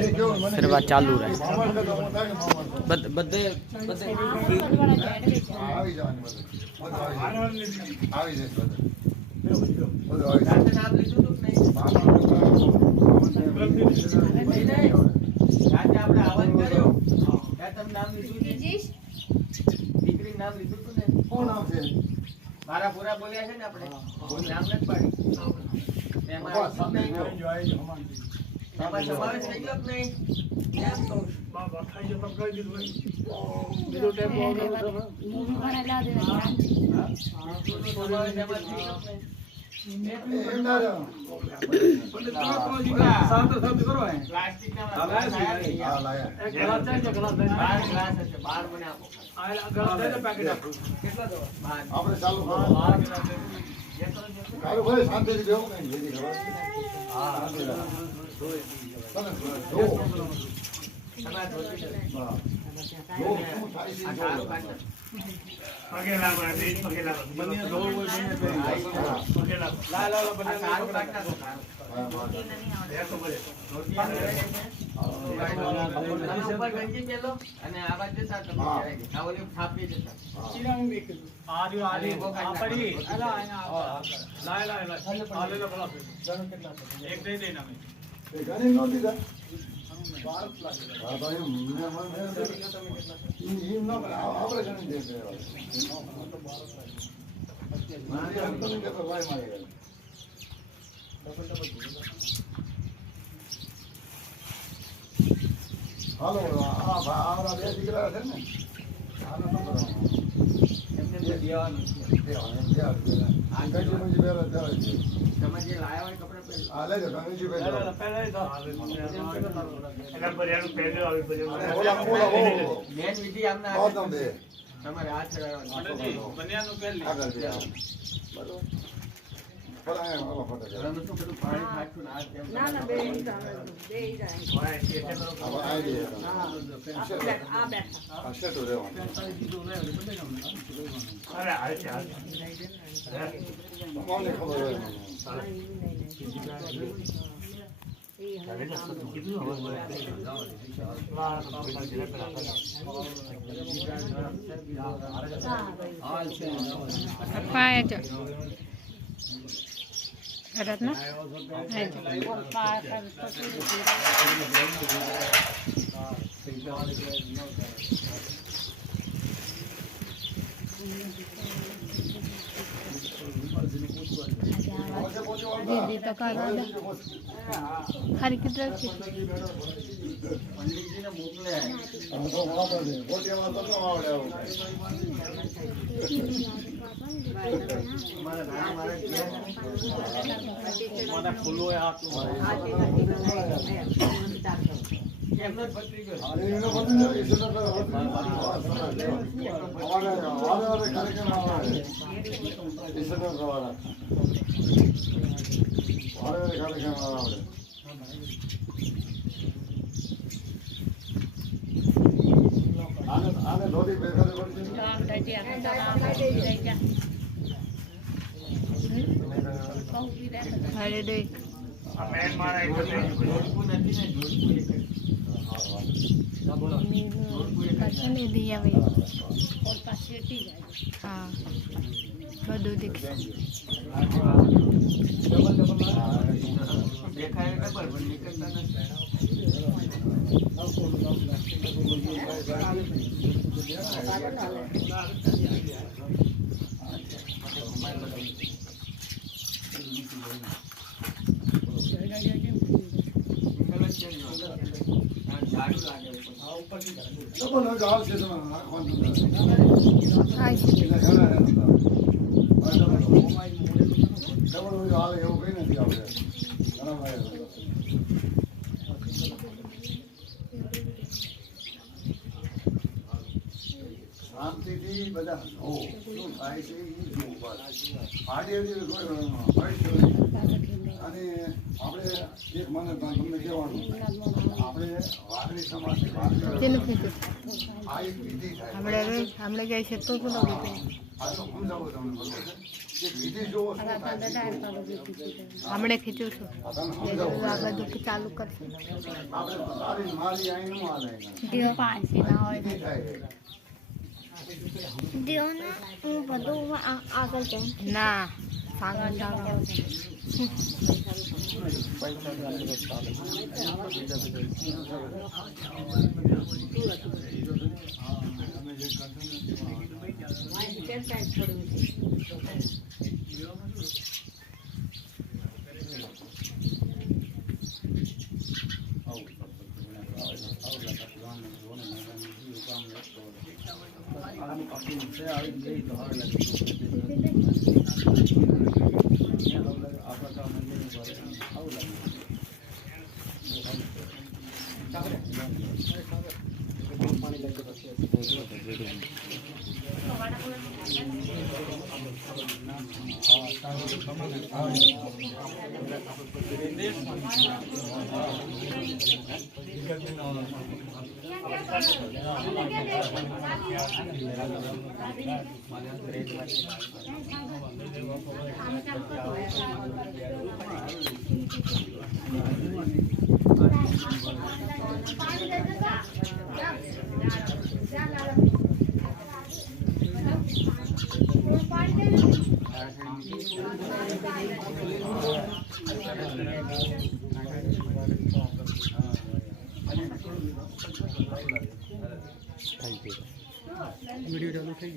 ફેરવા ચાલુ રહે બધે દીકરી નામ લીધું તું ને કોણ નામ છે મારા પૂરા બોલ્યા છે ને આપણે નામ નથી પાડી એમાં સમાવેશ થઈ ગયો કે નહીં એમ તો બાબા ખાઈ જો પકડી દીધું બીજો ટાઈમ મૂવી બનાવેલા દે હાલો આ બે દીકરા છે ને એમને દેવાનું આ કઈ મુજી બેરા જાય તમે જે લાયા હોય કપડા પહેરી આ લઈ લો ગંગજી પહેલા એના પર યાર પહેલો આવે ઓલા મેન વિધિ આમના આવતો દે તમારે હાથ ચડાવવાનો બન્યાનું પહેલી આગળ દે બરોબર પરાય ઓલા ફોટો જરા તો બધું પાણી ખાતું ના ના બે ઈ જાય હોય કે આ દે હા આ બેઠા આ શેટો રહેવાનું અરે આ છે કોને ખબર હોય Ada na? दीदी तो करा दे हर की तरफ से पंडित जी ने मोकले है हम तो वहां पर बोटिया में तो आवड़े हमारा नाम हमारे हमारा फूलो है हाथ में ये अपना पत्री जो अरे ये लोग बोलते हैं इसने तो हमारे कार्यक्रम आ रहा है इसने तो हमारा कार्यक्रम आ रहा है आने धोती बेकार पड़ती है अरे दे मैन मारा एक जोधपुर नदी ने जोधपुर बोलो पाछे ले दिया भाई और पाछे टी गई हां બધું દેખાય દેખાય ડબલ પણ નીકળતા નથી डबल हो जाओ से ना कौन हाय डबल हो जाओ એવું કઈ નથી આપણે ઘણા ભાઈ શાંતિથી બધા હો શું થાય છે એ જોવું બસ પાડી કોઈ અને આપણે એક મને તમને કહેવાનું આપણે વાઘરી સમાજની વાત કરીએ આ એક વિધિ થાય. હમણાં જાય છે તો શું આ તો સમજાવું તમને બરોબર છે. જે વિધિ જોવો શું થાય છે જોવો. હમણાં ખીચું છું આ તમને સમજાવું. આ બધું ચાલુ કરશે આપણે તારી મારી આઈ નો હાલે દિયો પાછી ના હોય વિધિ થાય છે. દિયો ને હું બધું આગળ જાઉં ના આગળ જાઉં વિડિયો ચાલુ થઈ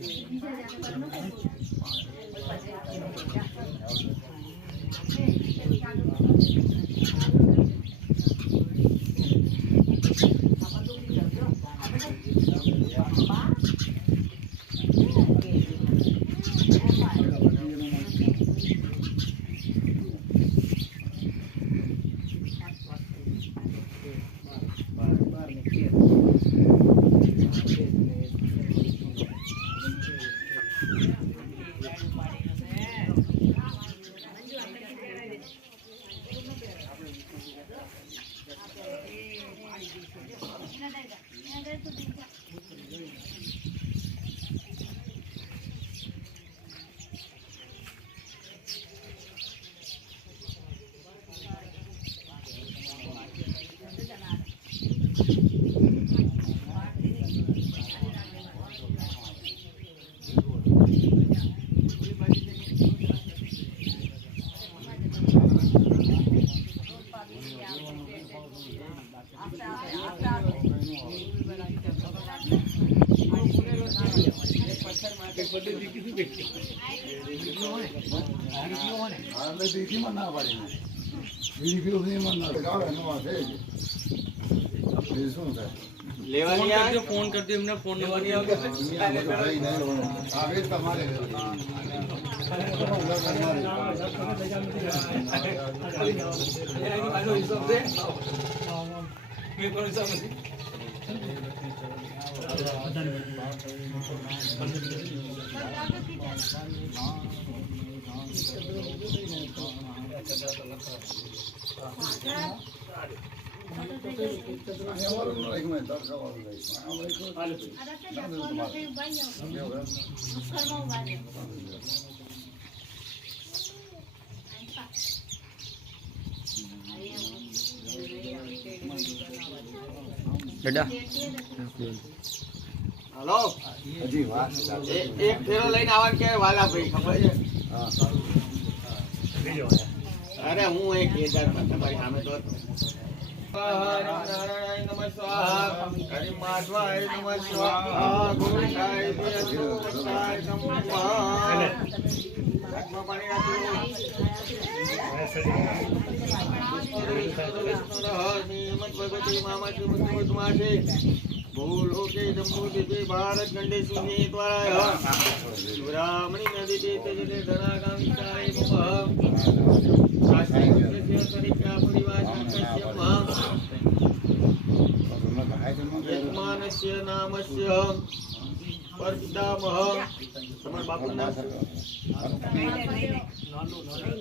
ના પાડી વિડીયો ના આવે નવા છે શું થાય લેવાની ફોન કરજો એમને ફોન લેવાની આવે તમારે હલો હજી વાત એક ફેરો લઈને આવવાનું કે વાલા ભાઈ ખબર છે અરે હું એક 1000 તમારી સામે તો નારાયણ નમઃ સ્વાહા હરિ માધવાય નમઃ સ્વાહા ગોવિંદાય દેવતાય નમઃ સ્વાહા પાણી નાખ્યું ભૂલોકે જમ્મુદીપે ભારત ખંડે શૂન્ય દ્વારા બ્રાહ્મણી નદી તે જતે ધનાગામિતાય મમ શાસ્ત્રીય સરિકા પરિવાસકસ્યમ યજમાનસ્ય નામસ્ય પરપિતામહ તમારા બાપુનું નામ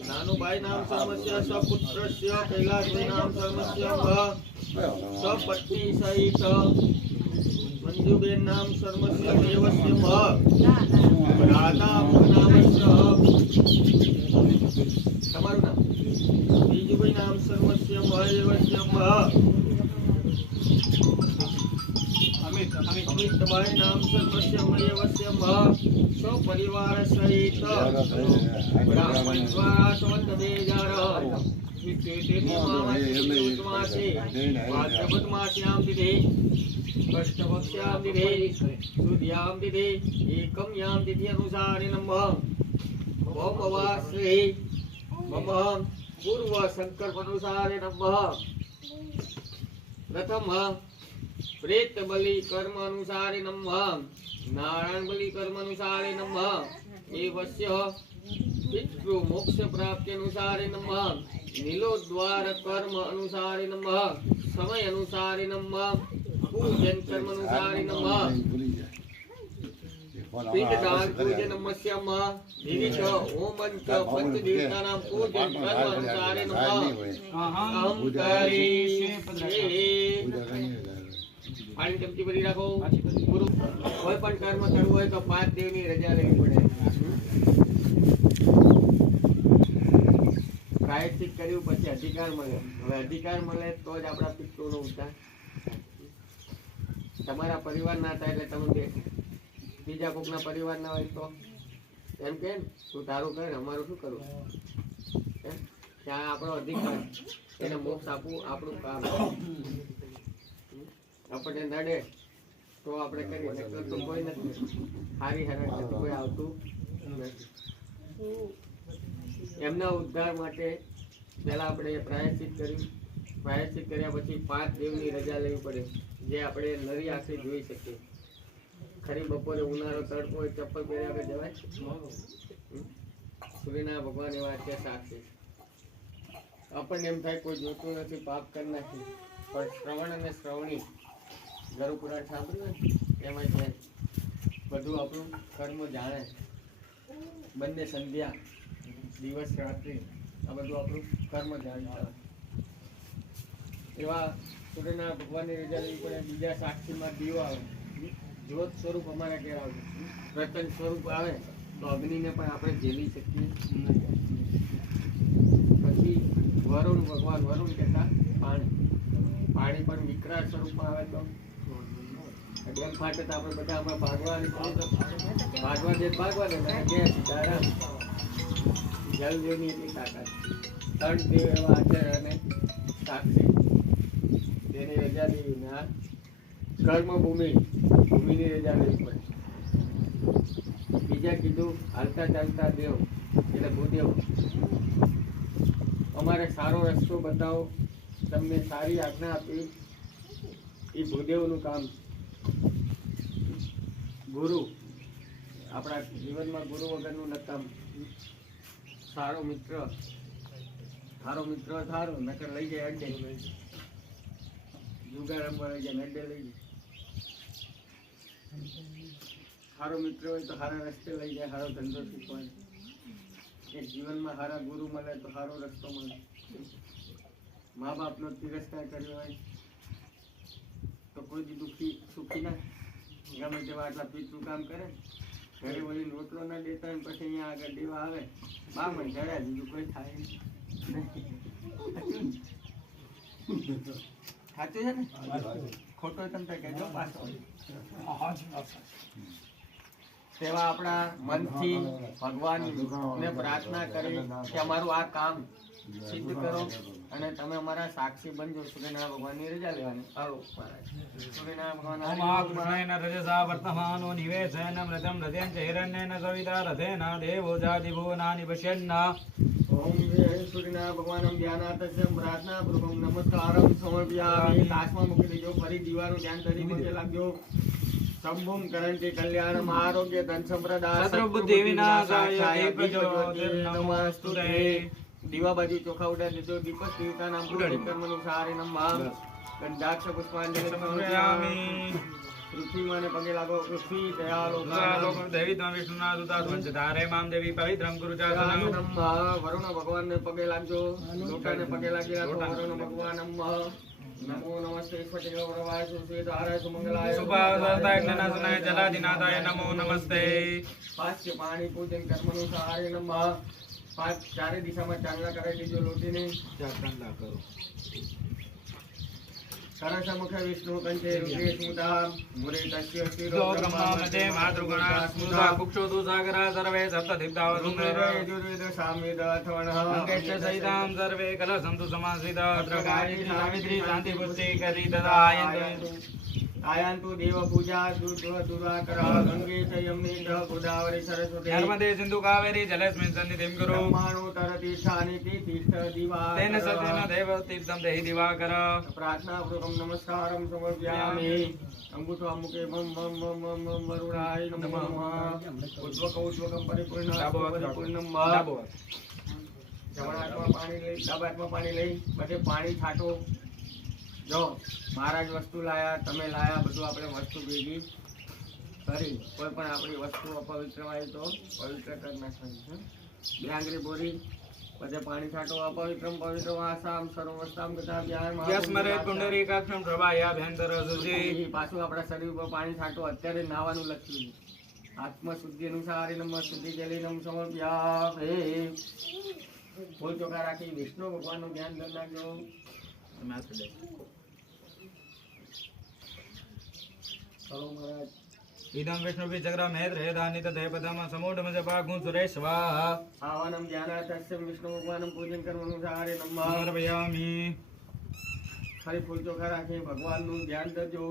નાનુભાઈ નામ સર્વસ્ય સપુત્રસ્ય કૈલાસભાઈ નામ સર્વસ્ય સપત્ની સહિત મંજુબેન નામ સર્વસ્ય દેવસ્ય મ રાધા નામસ્ય તમારું નામ બીજુભાઈ નામ સર્વસ્ય મ દેવસ્ય મ અમિતભાઈ નામ સર્વસ્ય મ દેવસ્ય મ સપરિવાર સહિત બ્રાહ્મણ દ્વારા સંવત 2000 पूर्व संकल्प अनुसार नमः प्रथम प्रेत बलि कर्म अनुसार नमः नारायण बलि कर्म अनुसार नमः एवस्य पितृ मोक्ष प्राप्ति अनुसार नमः नीलोद्वार कर्म अनुसार नमः समय अनुसार नमः पूजन कर्म अनुसार नमः पिंडदान पूजन नमस्यम विविध होमं च पंचदेवतानां पूजन कर्म अनुसार नमः अहं करिष्ये पाणी चमची भरी રાખો ગુરુ કોઈ પણ કર્મ કરવું હોય તો 5 દેવની રજા લેવી પડે પ્રાયશ્ચિત કર્યું પછી અધિકાર મળે હવે અધિકાર મળે તો જ આપણા પિતૃનો ઉદ્ધાર તમારા પરિવાર ના થાય એટલે તમે બીજા કોકના પરિવાર ના હોય તો એમ કે તું તારું કર અમારું શું કરવું ત્યાં આપણો અધિકાર એને મોક્ષ આપવું આપણું કામ આપણને નડે તો આપણે કરીએ નકર તો કોઈ નથી હારી હરણ કોઈ આવતું નથી એમના ઉદ્ધાર માટે પહેલા આપણે પ્રાયશ્ચિત કર્યું પ્રાયશ્ચિત કર્યા પછી 5 દેવની રજા લેવી પડે જે આપણે નરી આંખે જોઈ શકીએ ખરી બપોરે ઉનાળો તડકો હોય ચપ્પલ પહેર્યા વગર જવાય સૂર્યના ભગવાન એવા છે સાક્ષી આપણને એમ થાય કોઈ જોતું નથી પાપ કરી નાખ્યું પણ શ્રવણ અને શ્રવણી ગરુ પુરાણ સાંભળ્યું ને એમાં છે બધું આપણું કર્મ જાણે બંને સંધ્યા દિવસ રાત્રિ આ બધું આપણું કર્મ જાણતા એવા સૂર્યના ભગવાનની રજા લેવી પડે બીજા સાક્ષીમાં દીવો આવે જ્યોત સ્વરૂપ અમારા ઘેર આવે પ્રચંડ સ્વરૂપ આવે તો અગ્નિને પણ આપણે ઝેલી શકીએ પછી વરુણ ભગવાન વરુણ કહેતા પાણી પણ વિકરાળ સ્વરૂપમાં આવે તો ડેમ ફાટે તો આપણે બધા હમણાં ભાગવા દે સીતારામ જલદેવની એટલી તાકાત 3 દેવ એવા આચાર અને સાક્ષી તેની રજા લેવી ના ભૂમિની રજા લેવી પડે બીજા કીધું હાલતા ચાલતા દેવ એટલે ભૂદેવ અમારે સારો રસ્તો બતાવો તમને સારી આજ્ઞા આપી એ ભૂદેવનું કામ ગુરુ આપણા જીવનમાં ગુરુ વગરનું નકામ સારો મિત્ર સારો નકર લઈ જાય અડ્ડે જુગાર રમવા લઈ જાય અડ્ડે લઈ જાય સારો મિત્ર હોય તો સારા રસ્તે લઈ જાય સારો ધંધો શીખવાય એક જીવનમાં સારા ગુરુ મળે તો સારો રસ્તો મળે મા બાપનો તિરસ્કાર કર્યો હોય તો કોઈ દી સુખી ના ગમે તેવા આટલા પિતૃ કામ કરે ઘરે વળી રોટલો ના દેતા હોય પછી અહીંયા આગળ દેવા આવે બામણ ચડ્યા બીજું કોઈ થાય નહીં સાચું છે ને ખોટો તમે કહેજો પાછો તેવા આપણા મનથી ભગવાનને પ્રાર્થના કરી કે અમારું આ કામ સિદ્ધ કરો અને તમે અમારા સાક્ષી બનજો સૂર્યનારાયણ ભગવાનની રજા લેવાની આવો સૂર્યનારાયણ ભગવાન રજસા વર્તમાનો નિવેશનમ રજમ રજેન ચૈરણ્યન સવિતા રથેન દેવો જાદિભુવનાનિ પશ્યન્ન ઓમ સૂર્યનારાયણ ભગવાનમ ધ્યાનાતસ્યમ પ્રાર્થના પૂર્વમ નમસ્કારમ સમર્પયામિ કાશમાં મૂકી દેજો ફરી દીવાનું ધ્યાન કરી મૂકે લાગજો સંભુમ કરંતિ કલ્યાણમ આરોગ્ય ધન સંપ્રદાય સર્વબુદ્ધિ વિનાશાય નમસ્તુતે દીવા બાજુ ચોખા ઉડાડી દેજો દીપક દેવતા નામ કર્મનું સારે નમઃ ગંધાક્ષ પુષ્પાંજલિ સમર્પયામિ પૃથ્વી માને પગે લાગો પૃથ્વી દયાલો દેવી તમ વિષ્ણુના દૂતા વંશધારે મામ દેવી પવિત્રમ ગુરુ ચાસનમ નમઃ વરુણ ભગવાનને પગે લાગજો લોટાને પગે લાગી રાખો વરુણ ભગવાન નમઃ नमो नमस्ते स्फटिकगौरवाय सुश्वेताराय सुमंगलाय सुभावताय ज्ञानासनाय जलाधिनाथाय नमो नमस्ते। पांच पाणी पूजन कर्मानुसार नमः। पांच चारे दिशाમાં ચાંદલા કરાવી દીજો લોટીને करस मुख विष्णु कंचे रुद्रे स्मृता मुरे तस्य जो ब्रह्मा मध्ये मातृगुणा स्मृता कुक्षोतु सागरा सर्वे सप्तदिग्धाव सुमेर यजुर्वेद सामवेद अथर्वणः अंकेश्च सहितां सर्वे कलसन्तु समाश्रिता अत्र गायत्री सावित्री शान्ति पुष्टि करी तदायन्तु आयन्तु देव पूजा दुराकर गंगे च यमुने च गोदावरी सरस्वती नर्मदे सिन्धु कावेरी जलेस्मिन् सन्निधिं कुरु ब्रह्माणो तरतीर्थानि तीर्थ दिवाकर तेन सतेन देव तीर्थं देहि दिवाकर प्रार्थना पूर्वकं नमस्कारं समर्पयामि अंगुठो मुखे मम मम मम मम मम वरुणाय नमः उद्वकं परिपूर्णं जमणात्मा पाणी लई डाबात्मा पाणी लई બધે પાણી છાટો જો મહારાજ વસ્તુ લાયા તમે લાયા બધું આપણે વસ્તુ ભેગી કરી કોઈ પણ આપણી વસ્તુ અપવિત્ર હોય તો પવિત્ર કરી નાખવાની છે બે આંગળી બોરી બધે પાણી છાટો અપવિત્રમ પવિત્ર વાસામ સર્વસ્તામ ગતા વ્યાય યસ્મરે પુંડરીકાક્ષમ પ્રભાયાભ્યંતર સુજી પાછું આપણા શરીર ઉપર પાણી છાટો અત્યારે નાવાનું લખ્યું છે આત્મશુદ્ધિ અનુસારી નમ શુદ્ધિ જલીનમ સમર્પ્યામે ફૂલ ચોખા રાખી વિષ્ણુ ભગવાનનું ધ્યાન કરી નાખજો ચલો મહારાજ इदं विष्णुभिचक्रं हेद्रेदानि तथे पदम समूढमजपागुं सुरेश्वाहा आवानं ज्ञानार्थस्य विष्णु भगवानं पूजन कर्मनुसारे नमः समर्पयामि खाली फूल ચોખા રાખી ભગવાનનું ધ્યાન કરજો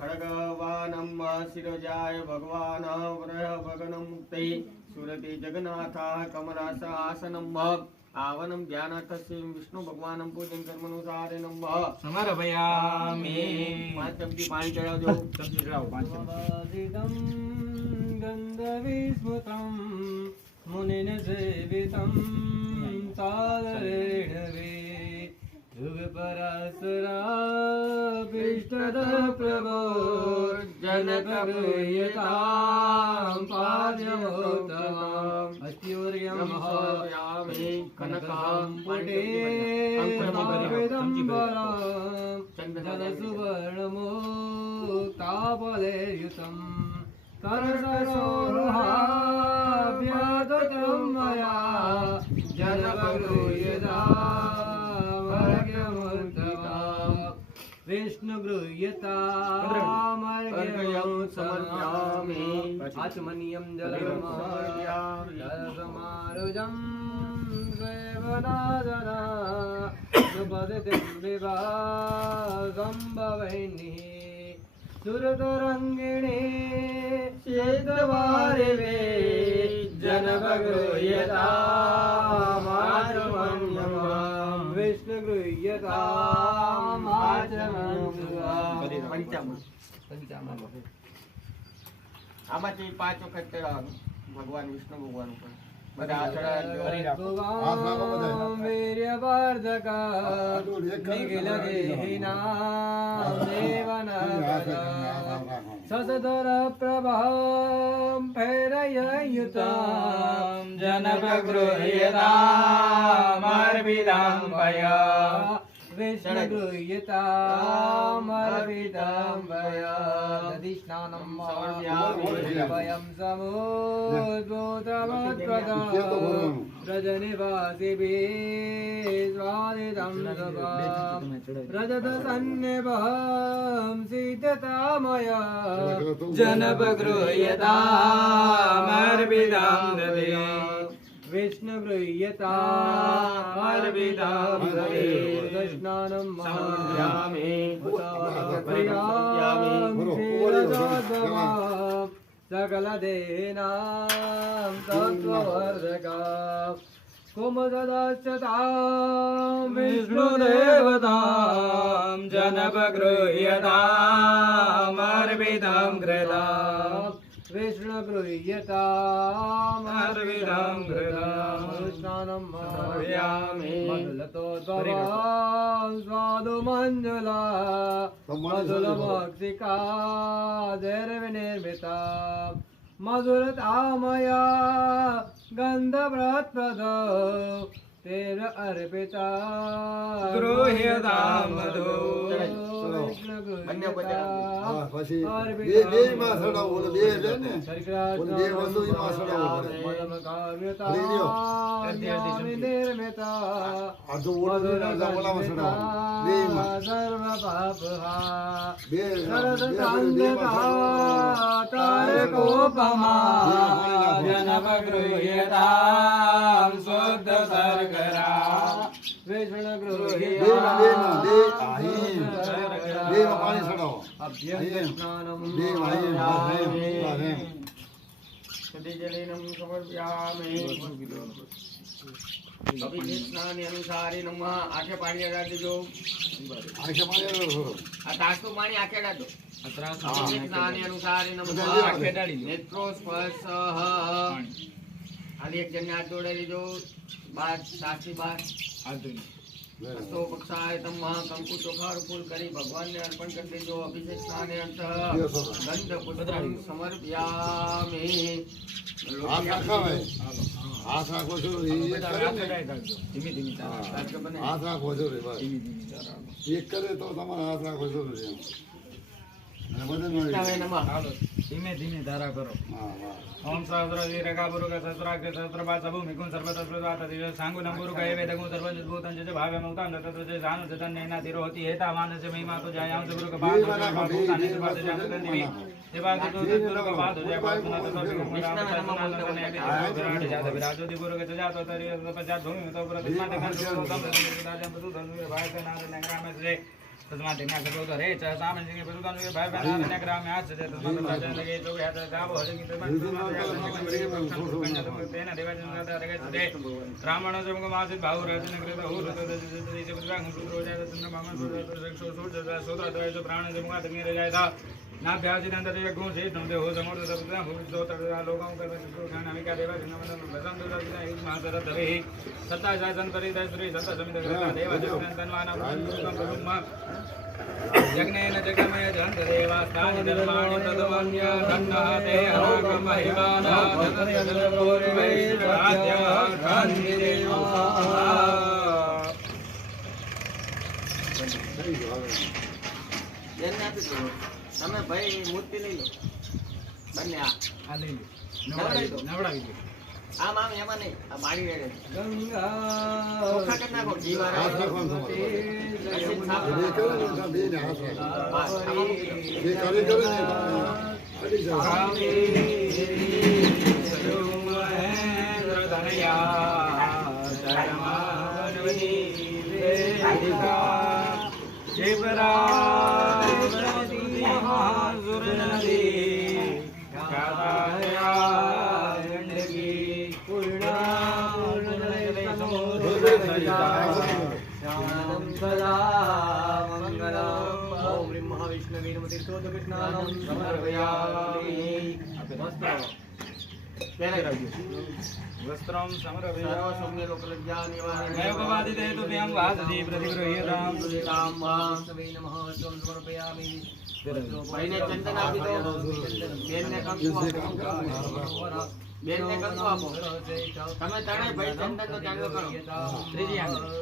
खड्गवानं शिरजाय भगवान व्रह भगनं मुक्ते सुरते जगन्नाथः कमलास आसनं आवनं ध्यानार्थस्य विष्णु भगवानं पूजन कर्मनुसारे नमः समर्पयामि पांच चमची पाणी चढ़ावજો चमची चढ़ाओ 5 चमची गंधविस्मृतं मुनिन सेवितं सादरेणवे युगपरासराभिष्टद प्रभो जनकप्रियतां पाद्यमोत्तमाम् अस्त्यूर्यं महायामि कनकां पुटे अंकरमविदम्बरां जलसुवर्णमुक्ताफलैर्युतं करसरोहाभ्यदतं मया विष्णु गृह्यतामर्घ्यं समर्पयामि आचमनीयं जलसमारुजं सेवनादना सुपदितिं विभागं भवैनिः सुरतरङ्गिणी शेतवारिवे जनभगृह्यतामाचमन्यं विष्णु આમાંથી 5 વખત ચડાવવાનું ભગવાન વિષ્ણુ ભગવાન ઉપર બધા સસધર પ્રભાં ફેરયુતાં जनपगृह्यतामर्पितां पया विष्णु गृह्यतामर्पितां पया दधिस्नानं वयं समुद्भूतमत्प्रदं व्रजनिवासिभिः स्वादितं रजतसन्निभं सीततामया जनपगृह्यतामर्पितां ददे विष्णु गृह्यतामर्पितां ददे स्नानं समर्पयामि सकलदेनां तत्त्ववर्धकां कुमुददश्चतां विष्णुदेवतां जनपगृह्यतामर्पितां घृतां विष्णु गृह्यतामर्पितां घृतां स्नानं समर्पयामि मधुलतोद्भवां स्वादुमञ्जुला मधुलमक्षिका दैर्विनिर्मिता मधुरतामया गन्धव्रतप्रदो તેર અર્પિતા ગૃહ્યતામ મધુ. બંને બધા. હા, પછી બે માં સડાવો, ઓલો બે છે ને ઓલી બે વસ્તુ એમાં સડાવવું પડે. લઈ લ્યો. આ તો ઓલો છે ને, આ ઓલામાં સડાવવાનું. બે માં. બે તારે કોપમા જનમ ગૃહ્યતામ શુદ્ધ સર્ગરા. બે પાણી સડાવો. અનુસારી નમઃ. આંખે પાણી અડાડી દેજો. આ તાસનું પાણી આંખે અડાડો. સ્નાની અનુસારી નમઃ. નેત્રો સ્પર્શ. આની એક જણને હાથ જોડે લીધો. બાર સાચી બાર હસ્તો પક્ષાય તમ કંકુ ચોખાર ફૂલ કરી ભગવાનને અર્પણ કરી દેજો. અભિષેક સ્નાને અંત ગંધ પુષ્પમ સમર્પયામિ. હાથ રાખો છો એ કરે ને. હાથ રાખો છો રે બસ. એક કરે તો તમારે હાથ રાખો છો રે એમ. અને વજન વાળી. ધીમે ધીમે ધારા કરો. હા વાહ. ઓમ સહસ્ર વીરકા પુરુષ સહસ્રાક્ષ સહસ્રપાદ સભુ મિકું સર્વતસ્વતા દિવ્ય સાંગુ નંબુરુ કહે વેદગુ સર્વજિત ભૂતં જે ભાવે મુક્તા નતત્ર જે જાનુ જતન નૈના તિરો હોતી હેતા માનસ મહિમા તો જાયામ સબુરુ ક બાદ ભૂતા નિત બાદ જાન દિવી દેવા તો સબુરુ ક બાદ જય બાદ ન તો વિરાટ જાત વિરાજો દી ગુરુ કે તજા તો તરી પચાત ભૂમિ તો પર દિમા દેખા તો તમ રાજા બધું ધનુ ભાઈ કે નાર નગરામ છે. तस्मात् दिना करो तो रे च सामने के बजुदान के भाई बहन ने ग्राम में आज से तस्मात् राजा लगे तो या तो गाव हो जाएगी तस्मात् तेना देवाजन का लगे दे ब्राह्मण जब को मासिक भाव राजन करे तो हो तो जैसे बजुआ सूत्र हो जाए तो तुमने मामन सोत्र तो जो प्राण जब का तंगे रह जाए था ना ब्याज के अंदर एक गुण से तुमसे हो समर्थ सब हो तो लोगों का खाना में क्या देवाजन बसम तो एक महासरत हरे सत्ता शासन परिदय श्री सत्ता समित देवाजन तन्वाना यज्ञेन जगमे जन्तदेवास्तानि धर्माणि तदवन्य धन्नः ते हरकं महिमानः तदजलपूर्वैर्राज्यः તમે ભાઈ મૂર્તિ લઈ લો. બંને આ લઈ લો. નવડાવી દો. આમ આમ એમાં નહીં. આ મારી રહે ગંગા ચોખ્ખા કરી નાખો. ઘી વાળા. હાથ રાખવાનો તમારે. પછી સાફ બે કરે ને તો બે ને હાથ રાખવાનો. બે કરે ને અડી મહાવિષ્ણવે નમઃ તીર્થોદ કૃષ્ણાનમ સમર્પયામિ. વસ્ત્રમ સમર્પયામિ. સર્વ સૌમ્ય લોકલજ્જા નિવારણે નયપવાદિતે તુભ્યં વાસજી પ્રતિગૃહ્યતામ. તુલિતામ વાસવે નમઃ ત્વં સમર્પયામિ. ભાઈને ચંદન આપી દો. બેનને કંકુ આપો. બેનને કંકુ આપો. તમે ત્રણેય ભાઈ ચંદન તો ચાંદલો કરો. ત્રીજી આંગળી.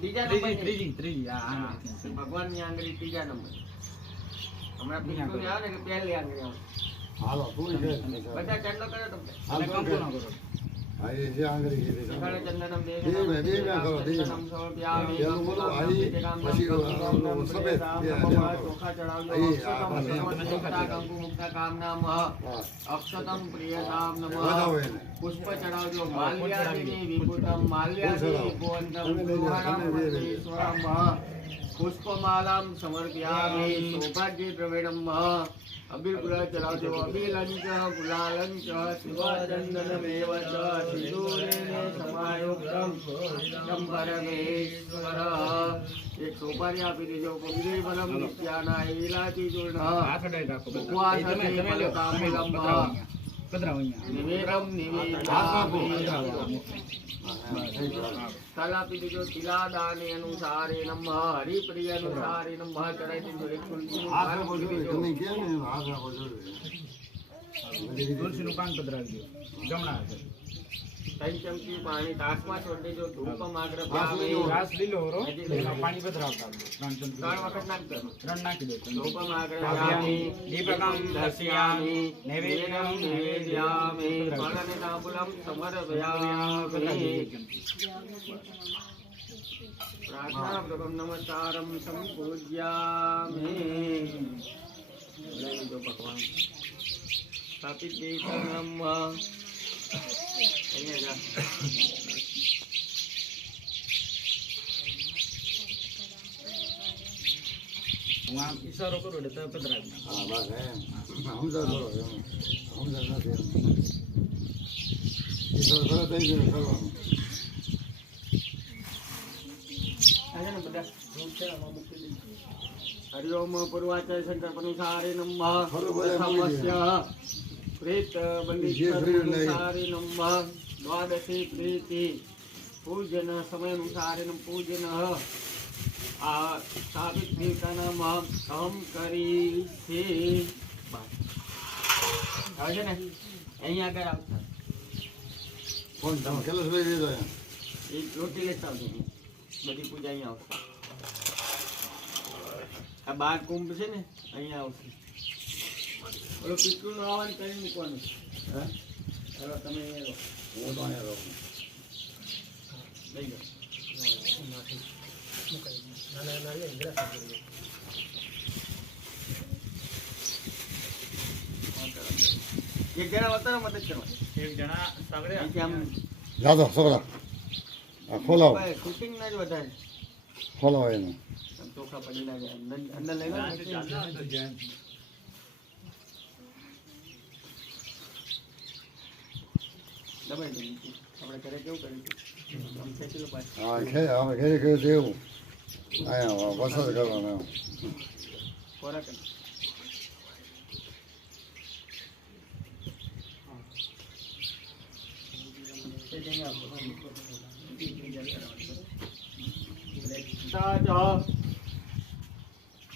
ત્રીજા નંબર ત્રીજી આ આંગળી. ભગવાનની આંગળી ત્રીજા નંબર. હમણાં પિસ્તુની આવે ને કે પહેલી આંગળી આવે. હાલો તું છે બધા ચાંદલો કરો તમે. અને કંકુ ન કરો. આ એ જે આંગળી કીધી તમે. સકળ ચંદનમ બે કરો બે ચંદનમ સમર્પયામિ. પેલું બોલો આઈ પછી સફેદ બે ચોખા ચડાવજો. અહીં અક્ષતમ મુક્તા કંકુ મુક્તા કામનામ અક્ષતમ પ્રિયતામ નમઃ. વધાવો એને. પુષ્પ ચડાવજો. માલ્યાદિની વિભૂતમ માલ્યાદિ ભુવંતમ ગૃહાણમ ઈશ્વરમ પુષ્પમાલામ સમર્પયામિ. સૌભાગ્ય દ્રવેણમ અબિલ ગુલાલ ચડાવજો. અબિલંચ ગુલાલંચ શિવચંદનમેવ ચ સિંદૂરેણ સમાયુક્તમ પરમેશ્વર. એક સોપારી આપી દેજો. પગી બલમ નિત્યાના ઈલાચી ચૂર્ણ આખડાઈ રાખો. ઉપવાસને ફલતાંબુલમ પધરાવો અહીંયા. નિવેદમ નિવેદ્યામિ. સ્થળ આપી દેજો. તિલાદાને અનુસારે નમઃ. હરિપ્રિય અનુસારે નમઃ. ચડાઈ દેજો. એક તુલસીનું હાથ પાન રાખો મૂકી જોઈએ. દેજો. તમે કેમ ને હાથ રાખો જોઈએ. તુલસીનું પાન પધરાવી દો. જમણા હાથે. ત્રણ ચમચી પાણી તાસમાં છોડી દેજો. ધૂપમ આગ્રહ ઘાસ લીલો રો એમાં પાણી પધરાવતા આવજો. 3 ચમચી 3 વખત નાખજો. 3 નાખી દો. ધૂપમ આગ્રહ દીપકમ દર્શયામિ નૈવેદ્યમ નિવેદયામિ ફળને તાંબૂલમ સમર્પયામિ. પ્રાર્થના પ્રભમ નમસ્કારમ સંપૂજ્યામિ. લઈ લીધો ભગવાન. સ્થાપિત દેતમ અહીંયા જા. હું આમ ઈશારો કરું એટલે તમે પધરાવી નાખો. હા બસ એમ સમજા કરો એમ સમજા નથી એમ એ તો તરત થઈ ગયું કરવાનું. આને બધા હરિઓમ પૂર્વાચાર્ય શંકર પનુસારે નમઃ. પ્રથમસ્ય પ્રેત બંદિશારે નમઃ. દ્વાદશી પ્રીતિ પૂજન સમયાનુસારે પૂજન. આ સ્થાપિત દેવતાનામ અહમ કરી છે. આવે છે ને અહીંયા આગળ આવતા કોણ તમે કેલસ લઈ લીધો એમ એ રોટી લેતા આવજો. બધી પૂજા અહીંયા આવશે. આ 12 કુંભ છે ને અહીંયા આવશે. ઓલો પિતૃનું આહવાન કરી મૂકવાનું. હા ચાલો તમે અહીંયા રહો. હું તો અહીંયા રહું. લઈ જાઓ. એક જણા આવતા મદદ કરવા. એક જણા સાગરે અહીંથી આમ જાતો છોકરા આ ખોલાવો શૂટિંગ ના જ વધારે ખોલાવો એને આમ ચોખા પડેલા છે. અંદર લઈ લો ને. દબાઈ દો. આપણે ઘરે કેવું કર્યું આમ ખેંચી લો પાછું. હા અમે ઘરે કહ્યું તેવું અહીંયા વરસાદ કરવાનો એમ ખોરાક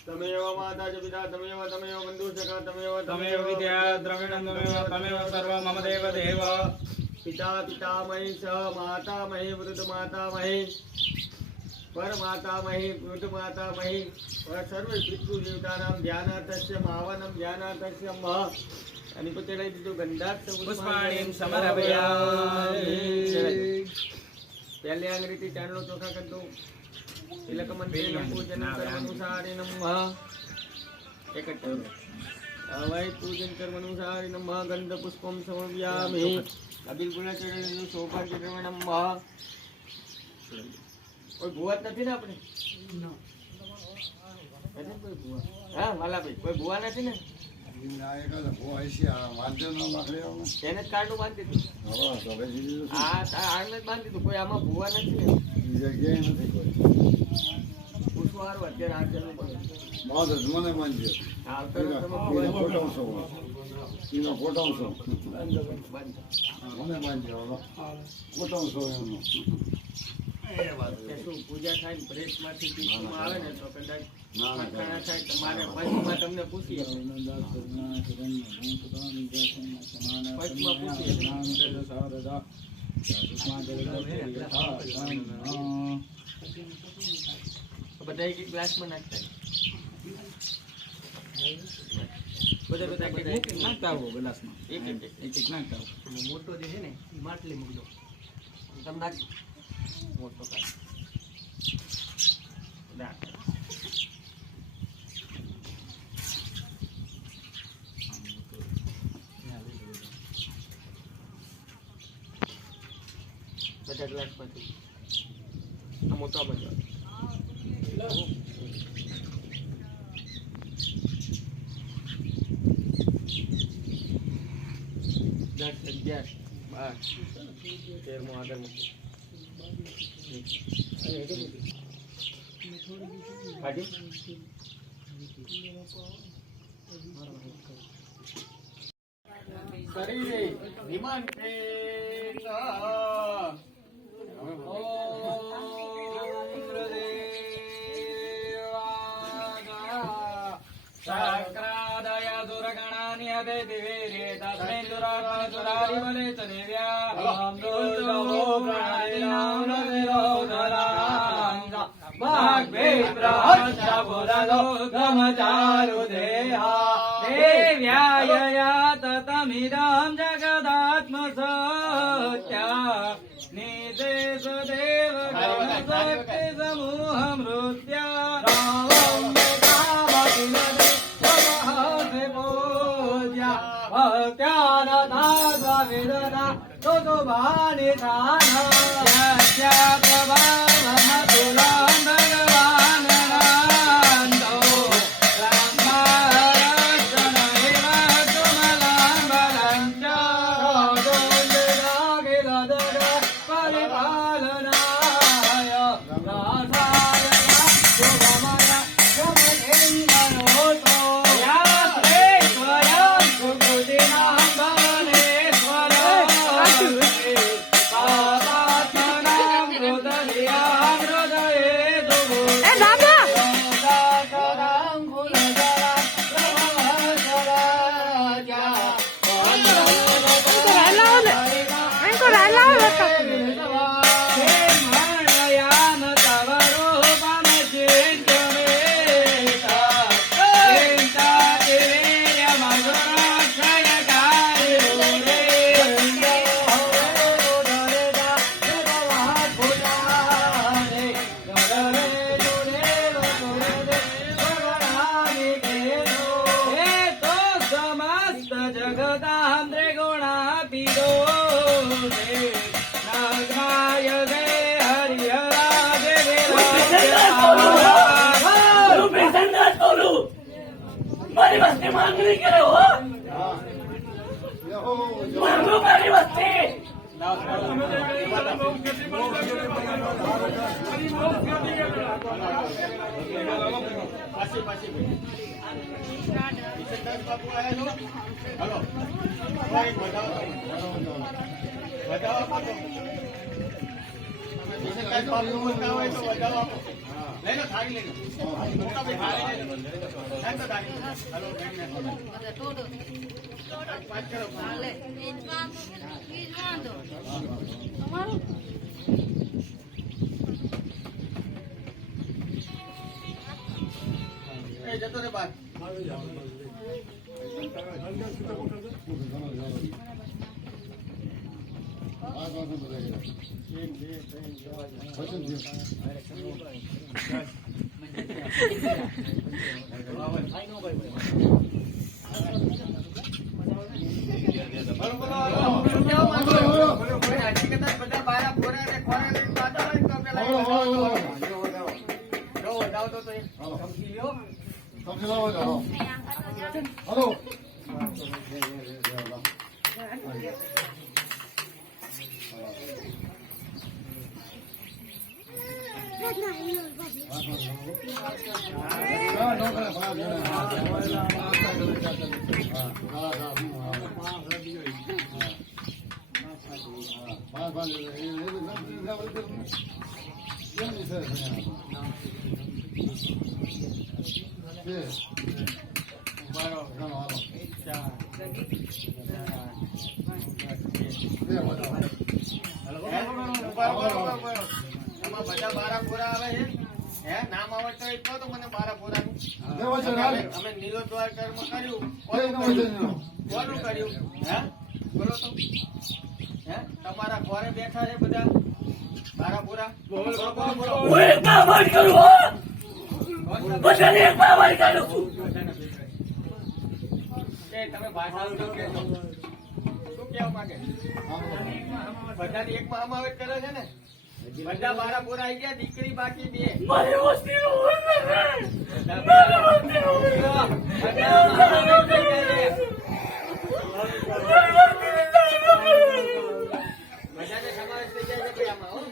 તમેવ માતા ચ પિતા તમેવ બંધુ સખા તમેવ તમેવ વિદ્યા દ્રવિણં તમેવ સર્વ મમ દેવ દેવ. પિતા પિતામહી સ માતામહી વૃદ્ધ માતામહી પર માતામહી વૃદ્ધ માતામહી પર સર્વ પિતૃ દેવતાનામ ધ્યાનાથસ્ય માવનમ ધ્યાનાથસ્ય મહ. અને પછી લઈ દીધું ગંધાક્ષ પુષ્પાણીં સમર્પયામિ. પહેલી આંગળીથી ચાંદલો ચોખા કરી દઉં. તિલકમંત્રી પૂજન કર્મનુસારી નમઃ. એક જ ટાઈમ હવે પૂજન કર્મનુસારી નમઃ. ગંધ પુષ્પમ સમર્પયામિ. અબિલ ગુલા ચરણ સૌભાગ્ય નમઃ. કોઈ ભુવા જ નથી ને આપણે? કોઈ ભુવા? હા વાલાભાઈ કોઈ ભુવા નથી ને? એને જ કાર્ડનું બાંધી દીધું. હા આને જ બાંધી દીધું. કોઈ આમાં ભુવા નથી ને? પૂછવું સારું અત્યારે આગળનું પડે. મને માનજો હા કરો તમે એનો ફોટાવશો બંધ. મને માનજો ફોટાવશો એમનો કે શું પૂજા થાય ને પ્રેસમાંથી ટીચરમાં આવે ને તો કદાચ ખાણા થાય તમારે પંચમાં તમને પૂછીએ. બધા એક ગ્લાસમાં નાખતા બધા નાખતા આવો ગ્લાસમાં. એક એક નાખતા આવો. મોટો જે છે ને એ માટલી મૂકજો. તમે નાખજો મોટો કાઢ. બધા ગ્લાસ માંથી આ મોટા બધા દસ 11 12 13 આગળ મૂકો. શરીરે નિમંત્રે સક્રાદય દુર્ગણાન્ય यते दिवेरे तस्मै दुरात्मने सुरारिवले च देव्या दुर्गो प्राणिनां नरोधरां भाग्वे ब्रह्मचापुरलो गमचारुदेहा देव्याय याततमिदं जगदात्मसत्या निदेश देव गणशक्ति समूहमृत्या મારી વસ્તી માંગણી કરે હો માંગો મારી વસ્તી જતો રે બાદ હલો બધા બારા પૂરા આવે છે હે નામ આવડતો હોય તો મને બારા પૂરાનું અમે નીલો દ્વાર કર્મ કર્યું કોનું કર્યું હે બોલો તો હે તમારા ઘરે બેઠા છે બધા બારા પૂરા હું એક બાબત કરું હો બધાને એક બાબત કરું કે તમે ભાષા શું કહેશો શું કહેવા માંગે બધાની એક માં અમાવેત કરે છે ને બધા બારા પૂરા આવી ગયા દીકરી બાકી બે મારી વસ્તી નું બધાને સમાવેશ થઈ જાય છે આમાં હો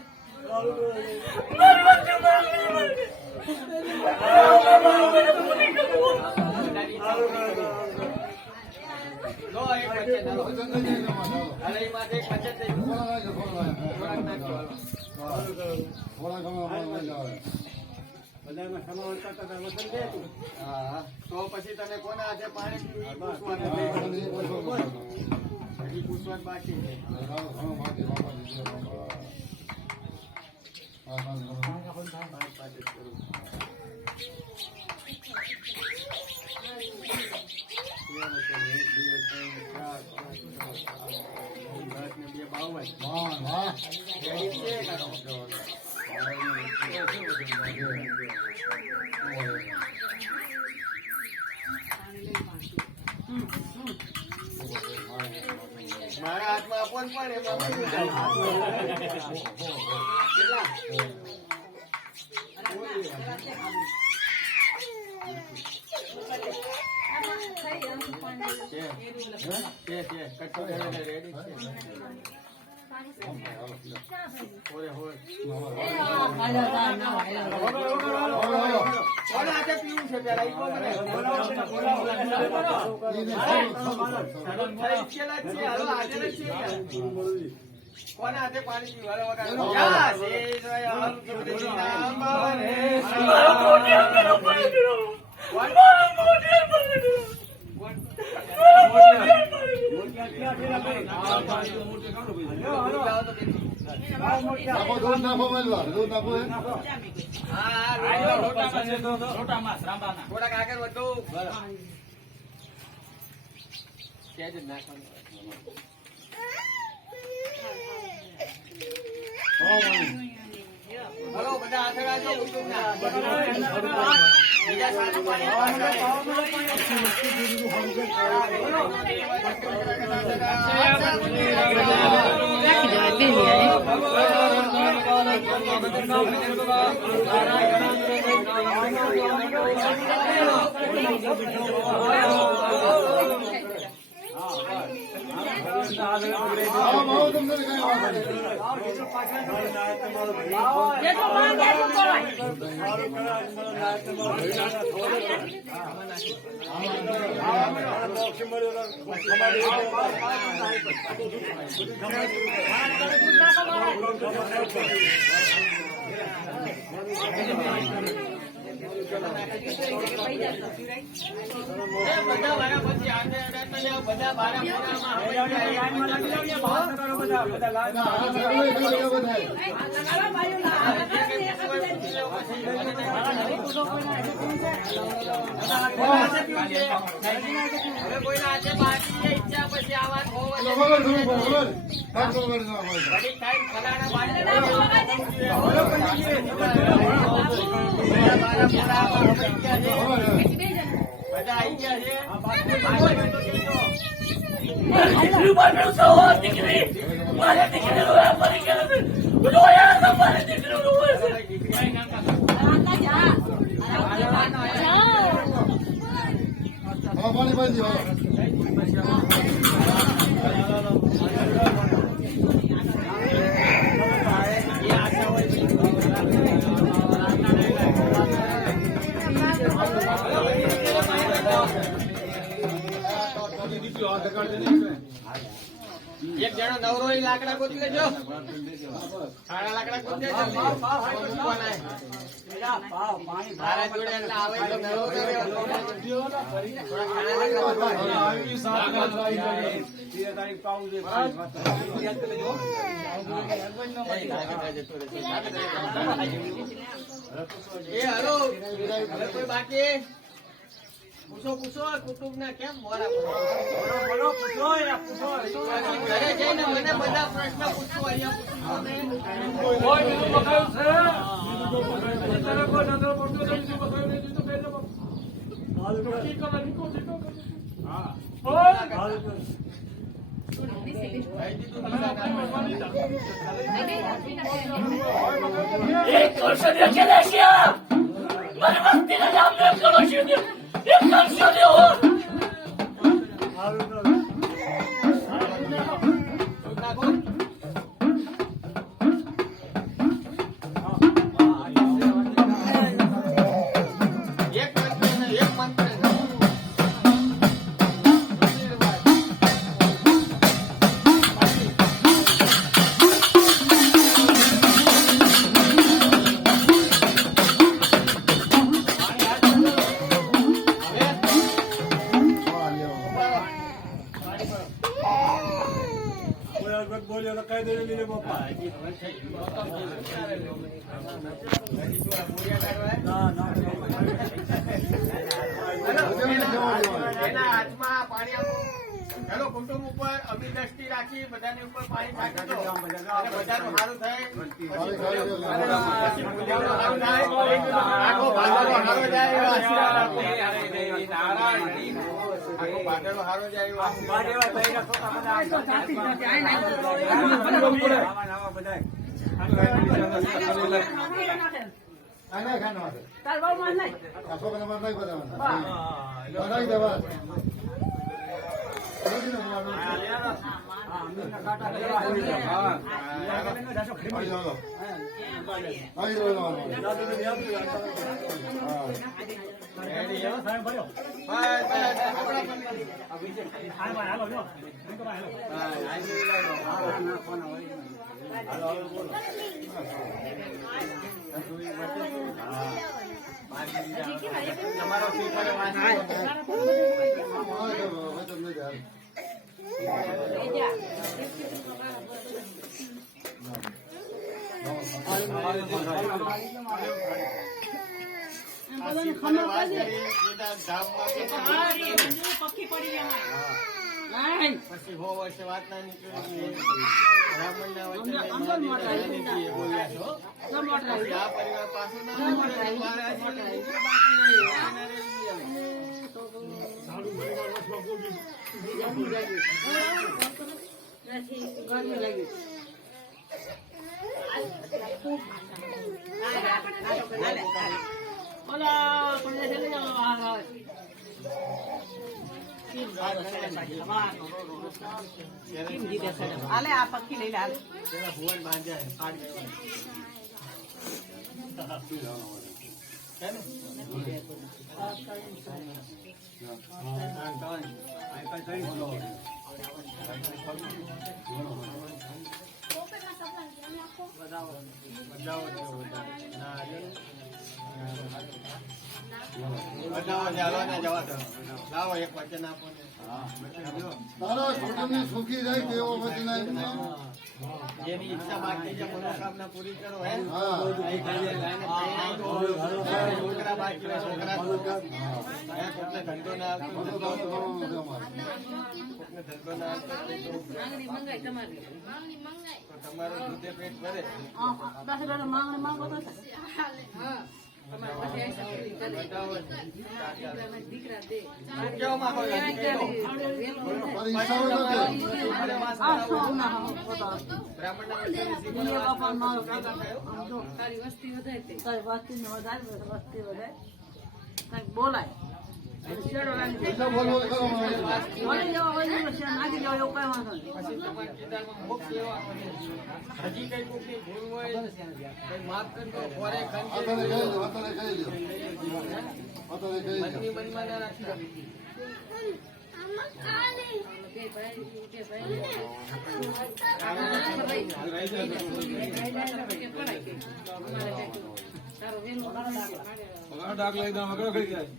હા તો પછી તને કોના હાથે પાણી પીવું ઈ પૂછવાનું હજી પૂછવાનું બાકી છે. મારા હાથમાં આપો ને પણ એમાં બધું જાય. છે, કચ્છ રેડી છે. ઓરે હોય. કોના હાથે પીવું છે પેલા? ઈ કહો મને. કોના હાથે પાણી પીવું? હાલો વગાડો. યા શેષયં કૃષ્ણામ ભવને. મારો મોઢે પેલો પાણી પીરો. મારો મોઢે પાણી પીરો. થોડાક આગળ વધો. ત્યાં જ નાખવાનું. હલો બધા હાથે રાખજો. બીજા સારું બધા કોઈના હાથે બાકી ઈચ્છા પછી આવા બધા આવી ગયા છે. દીકરી માટે સવાર દીકરી મારે દીકરી મરી ગયા છે. રોયા તો મારે દીકરી રોવે છે. એક જણો નવરો ઈ લાકડા ગોતી લેજો. સારા લાકડા ગોતી લેજો. મારા જોડે એટલે આવે તો નવરો કર્યો. થોડા ખાણા એ હલો હવે કોઈ બાકી પૂછો કુટુંબ ને કેમ મોરા ઘરે જઈને મને બધા પ્રશ્ન પૂછો. એક વર્ષ કેલા છે. મારે વસ્તીના નામ કરો છે. એક વર્ષ બોલ્યો તો કઈ દેવી લે બાપા એના હાથમાં પાણી આપો. હેલો, કુટુંબ ઉપર અમી દ્રષ્ટિ રાખી બધાની ઉપર પાણી નાખી દો. અને બધાનું સારું થાય. પછી પૂજાનું સારું થાય. આખો ભાદરવો સારો જાય એવો આશીર્વાદ આપો. આખો ભાદરવો સારો જાય એવો તાર બહુ માન નહીં. તમારો સ્વીકાર પછી હો વર્ષે વાત ના નીકળી બ્રાહ્મણના વચને બોલ્યા છો. પછી આ પરિવાર પાછું ના આલે આ પક્ષી લઈ લે હાલે. ભુવન બાંધ્યા લાવો એક વચન આપો ને. તારા કુટુંબની સુખી જાય તેવો વચન આપ્યું. જેની ઈચ્છા બાકી છે મનોકામના પૂરી કરો હે. છોકરા બાકી હોય છોકરા કોકને ધંધો ના આપતો કોકને ધંધો ના આપતો તો તમારું દૂધે પેટ ભરે. કેવો માંગો બોલાય પૈસા બોલવો તો કરો મને. નાખી જાવ એવું કઈ વાંધો નહીં. પછી તમારા કેદારમાં મોક્ષ લેવાનો છે. હજી કઈ કોકની ભૂલ હોય કઈ માફ કરજો. ઘરે અત્યારે કહી દો, અત્યારે કહી દો. અત્યારે કહી દો. મનની મનમાં ના રાખજો. દાખલા એકદમ અઘરો થઈ જાય.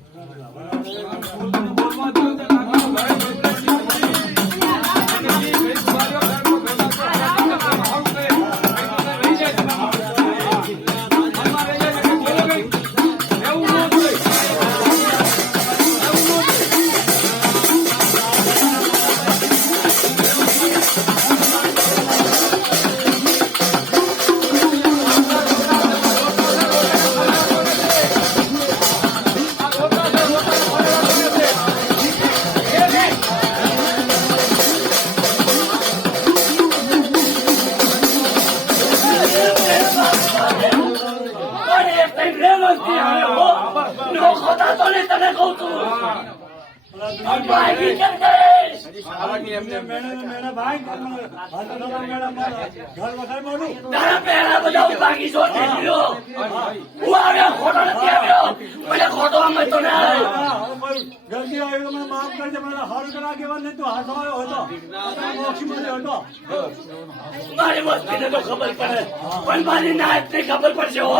તારા પહેલા બધા બાકી છો તે હું આવ્યા ખોટો નથી આવ્યો મને ખોટો અમે તો ના જલ્દી આવ્યો મને માફ કરજે મને હળ કરા કેવા નહીં તો હાથવાયો હતો મોક્ષી મળ્યો હતો મારી વસ્તીને તો ખબર પડે પણ મારી નાયકને ખબર પડશે હો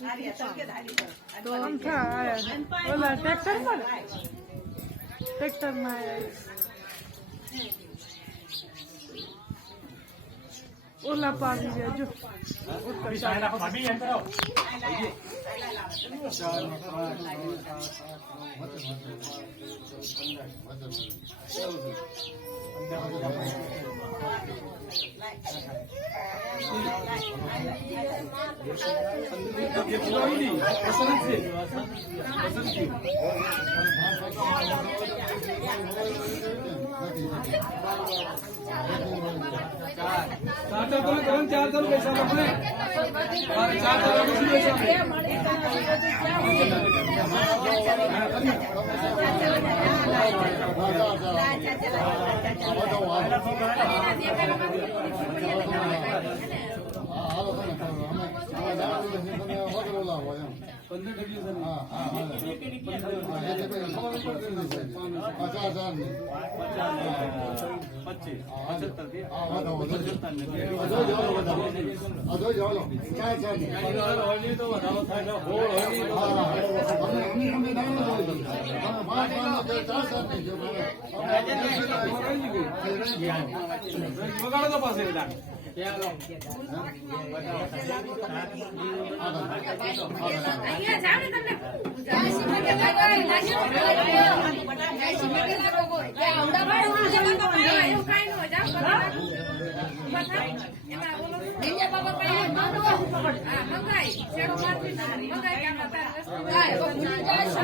મારી અકબર બોલે તો આમ થાય ઓલા ટ્રેક્ટરમાં ઓલા પાવી જાય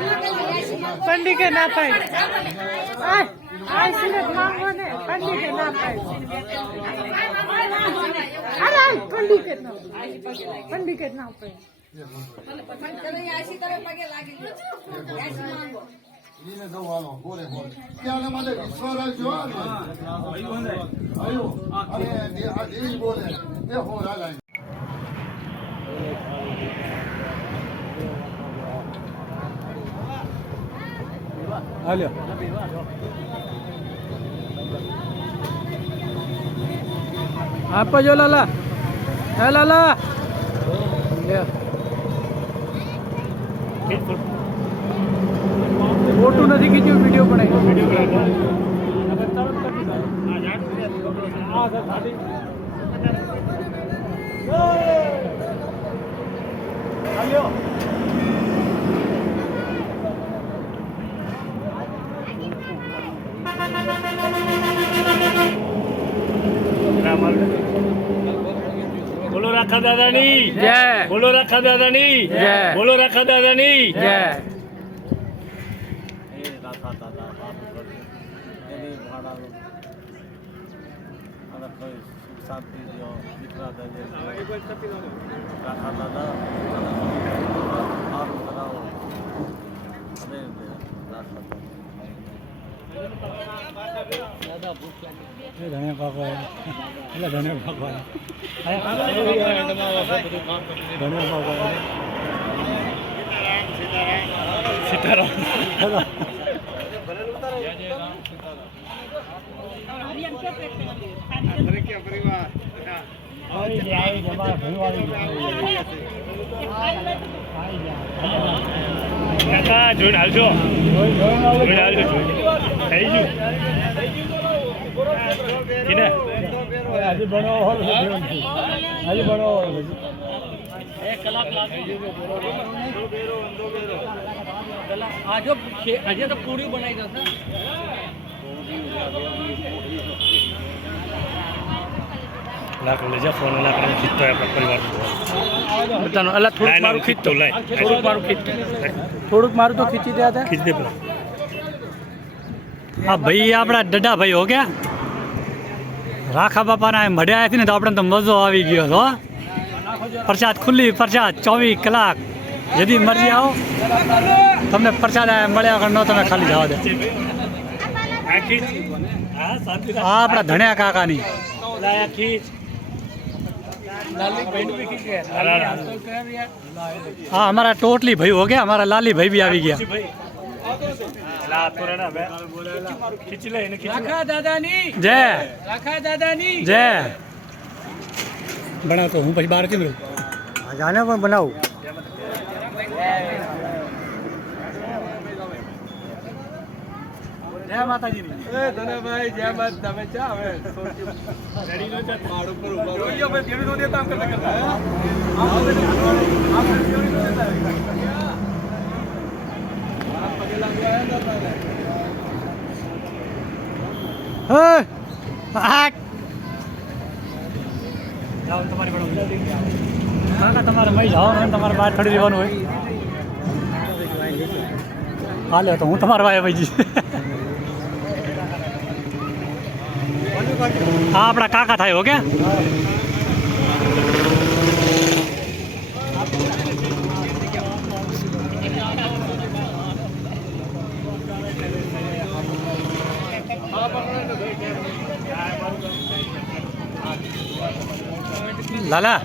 पंडित के ना पाए सिलेक्ट मांगो ने पंडित के ना पाए अरे पंडित के ना पाए ત્યાં માટે વિશ્વાસ રાખજો અને આ દેવી બોલે એ હો રાજા હાલો આપજો લાલા હે લાલા ફોટો નથી ખીચ્યો વિડીયો બનાવ્યો બોલો રાખા દાદાની જય બોલો રાખા દાદાની જય બોલો રાખા દાદાની જય ધન્ય કાકો એટલે ધન્ય કાકો ધન્ય કાકો ઉતારો જોઈને હાલજો જોઈને હાલજો થઈ ગયું હજી બનાવો હજી બનાવો આજે તો પૂરી બનાવી જશે લાખ લેજા ફોન લાખ ખીચતો આપણા પરિવાર બધાનો અલા થોડુંક મારું ખીચતો થોડુંક મારું ખીચતો થોડુંક મારું તો ખીચી દે હતા ખીચ દે પેલા હા ભાઈ આપણા ડડા ભાઈ હો ગયા રાખા બાપાના મળ્યા હતી ને તો આપણે તો મજો આવી ગયો હતો પ્રસાદ ખુલ્લી પ્રસાદ 24 કલાક જદી મરજી આવો તમને પ્રસાદ મળ્યા વગર ન તમે ખાલી જવા દે આ આપણા ધણ્યા કાકાની हाँ हमारा टोटली भाई हो गया हमारा लाली भाई भी आ गया जय जय बना तो हूँ बाहर क्यों जाने को बनाऊ जय माता जी ભાઈ જય બાદ તમે ચા હવે રેડી નો છે માડ ઉપર ઉભા જોઈયો ભાઈ કેવી નો દેતા કામ કરતા जाओ तुम्हारी बड़ो काका तुम्हारे मई जाओ ने तुम्हारे बात थोड़ी देવાનું હોય હાલે તો હું તમારા ભાઈ ભાઈજી हाँ अपना काका था हो क्या लाला